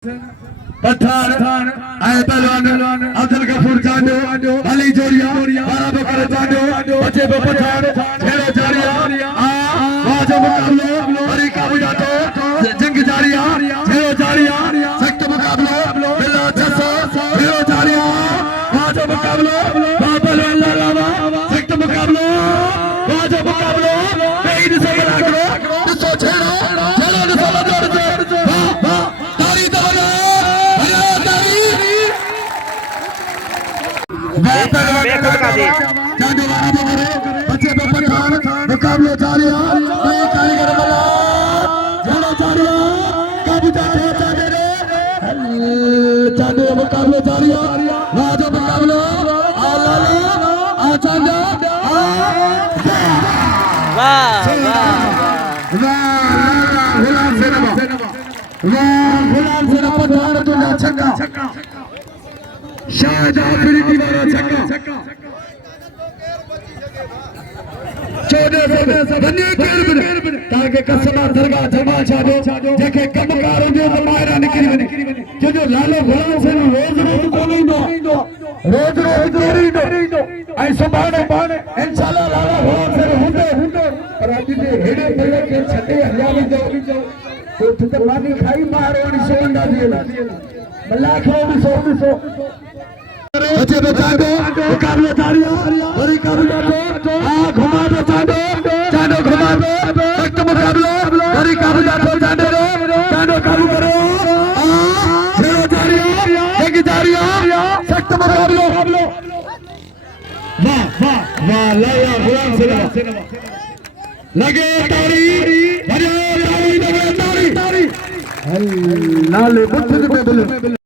पठान आए पहलवान अब्दुल गफूर जांडो अली जोरिया बारा बकर जांडो बचे पे पठान छेड़ो जारिया वाजो मुकाबलो हरी काबू जातो जंग जारिया छेड़ो जारिया सख्त मुकाबलो बिल्ला छसो छेड़ो जारिया वाजो मुकाबलो बाबल अल्लाह लावा सख्त मुकाबलो वाजो मुकाबलो बेईद से बलागलो छेड़ो छेड़ो मुकाबले जारिया चांदे मुकाबले जारिया राजा मुकाबले शाहजहां छक्का 14 ताके कसमा दरगाह जमा छाडो जेके कमकार जो मायरा निकरी वने जो लालो गुलाम से रोज कोलींदो रोज कोलींदो ऐ सुभाणे इंशाल्लाह लालो गुलाम से हुंदो पर अज जे हेडे बल्ले के छटे हरियाली जो तो पानी खाई मारवानी सोंदा दिला बल्ला खो भी सो बचे बचाडो मुकाबला जारिया हरी काबू जातो घुमा दो चांडो घुमा दो सख्त मुकाबला हरी काबू जातो चांडो काबू करो छेड़ो जारिया जंग जारिया सख्त मुकाबला वाह लाया गुलाम सिनेमा लगे तारी लगे तारी लाले मुट्ठी में